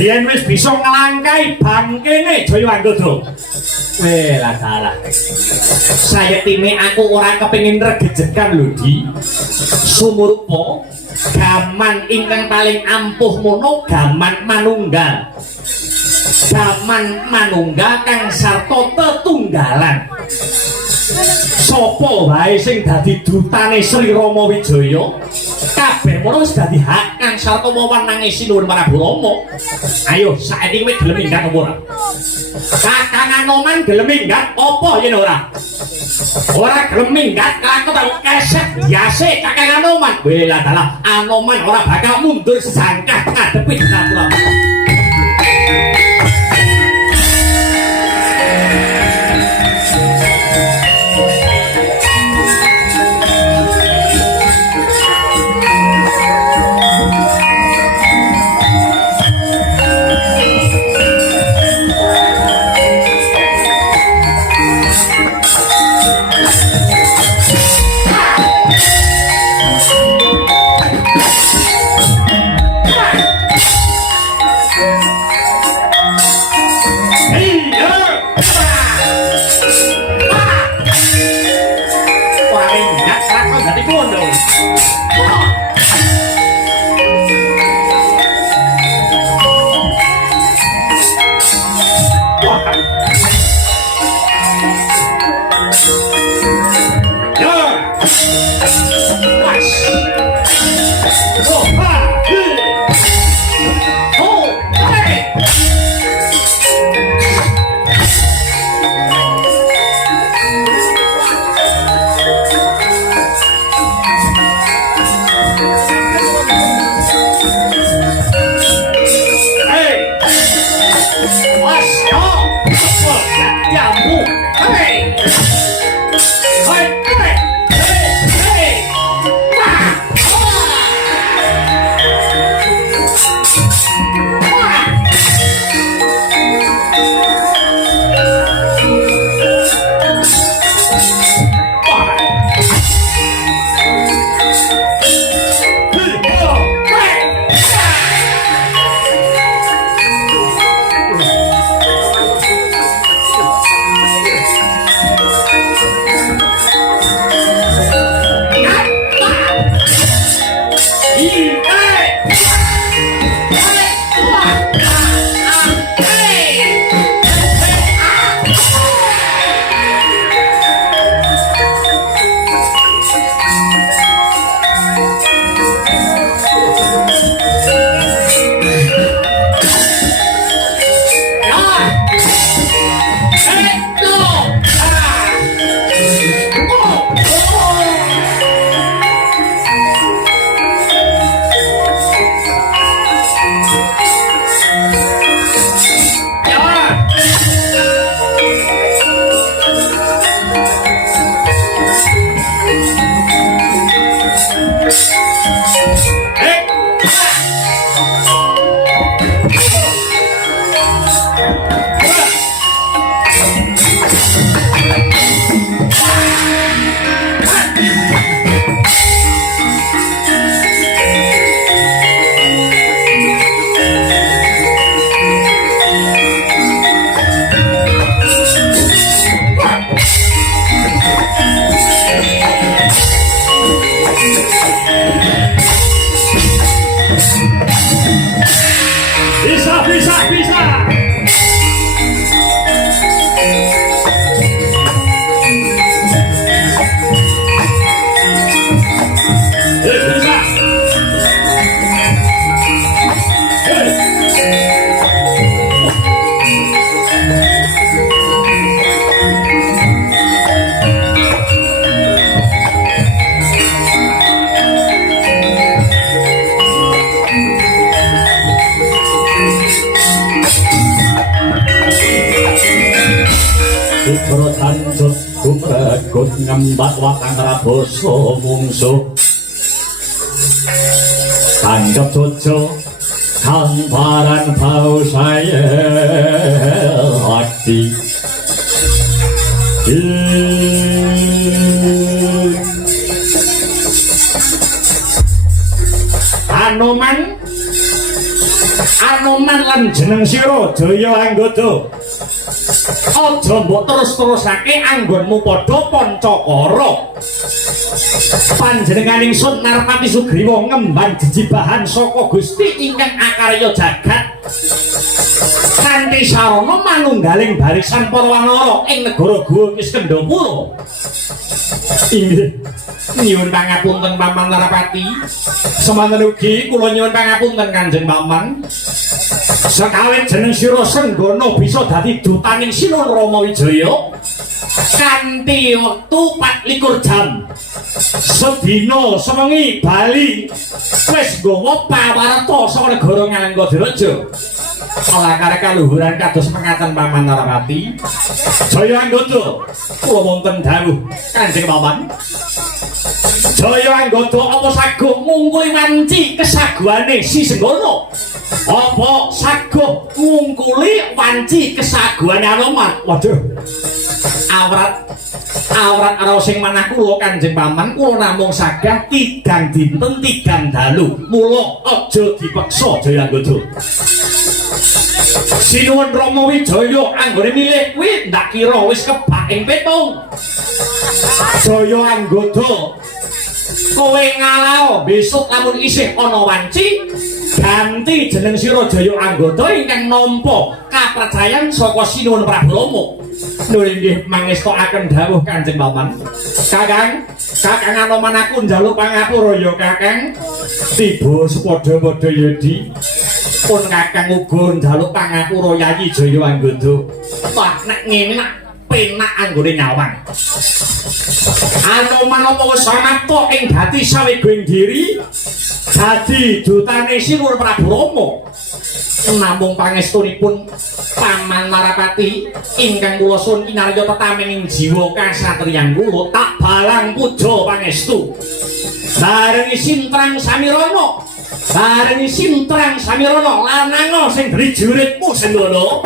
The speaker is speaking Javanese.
yen wis bisa nglangkai bangkene Jayawanggoda. Lah salah. Sayetine aku ora kepengin regejekan lho, Di. Sumurpa gaman ingkang paling ampuh mono gaman manunggal. Gaman manunggal kang sarta tetunggalan. Sapa wae sing dadi dutane Sri Rama Wijaya kabeh mono wis dadi hak kang sarta wewenang Sinuwun Prabu Rama. Ayo saiki kowe gelem minggat apa ora? Kakang Anoman gelem minggat apa yen ora? Ora gelem minggat aku tak kesek biase Kakang Anoman. Lah dalah Anoman ora bakal mundur sejangkah ngadepi Prabu. Ngembat watang raboso mungsuh tanggap jojo kamparan bau saya hati Anoman Anoman lan jeneng sira Jaya Anggada. Aja mbok terus-terusake anggonmu padha Pancakara. Panjenengan ingsun Narpati Sugriwa ngemban jejibahan saka Gusti ingkang akarya jagat. Kanthi sarana manunggaling barisan para wanara ing negara Guwa Kiskendhapura. Inggih. Nyuwun pangapunten Paman Narpati. Semanten ugi kula nyuwun pangapunten Kanjeng Paman. Sekawit jeneng sira Senggana bisa dadi dutaning Sinun Ramawijaya kanthi wektu 24 jam. Sedina sewengi bali wis nggawa pawarta saka negara Ngalengkadiraja. Alakare kaluhuran kados mekaten Paman Narpati. Jaya Anggada kula wonten dawuh Kanjeng Paman. Jaya Anggada apa saguh ngungkuli wanci kesaguhane Si Senggana? Apa saguh ngungkuli wanci kesaguhane Anoman? Waduh. Awrat raos sing manah kula Kanjeng Paman, kula namung sagah tigang dinten tigang dalu. Mula aja dipeksa Jaya Anggada. Sinuwun Ramawijaya anggone milih kuwi ndak kira wis kebak ing petung. Jaya Anggada kowe ngalao besok lamun isih ana wanci ganti jeneng sira Jaya Anggada ingkang nampa kapercayan saka Sinuwun Prabu Rama. Lho inggih mangestokaken dawuh Kanjeng Paman. Kakang Anoman aku njaluk pangapura ya Kakang. Tiba sepadha-padha yedi. Pun Kakang uga njaluk pangapura Yayi Jaya Anggada. Wah nek ngene nak penak anggone nyawang. Anoman apa wis samapta ing dadi sawijining diri dadi dutane Sinuwun Prabu Rama. Namung pangestunipun Paman Narpati ingkang kula suwun kinarya tetaming jiwa kasatriyan kula tak balang puja pangestu. Sarengi sintrang samirana. Sarengi sintrang samirana lanang sing dri juritmu Senggana.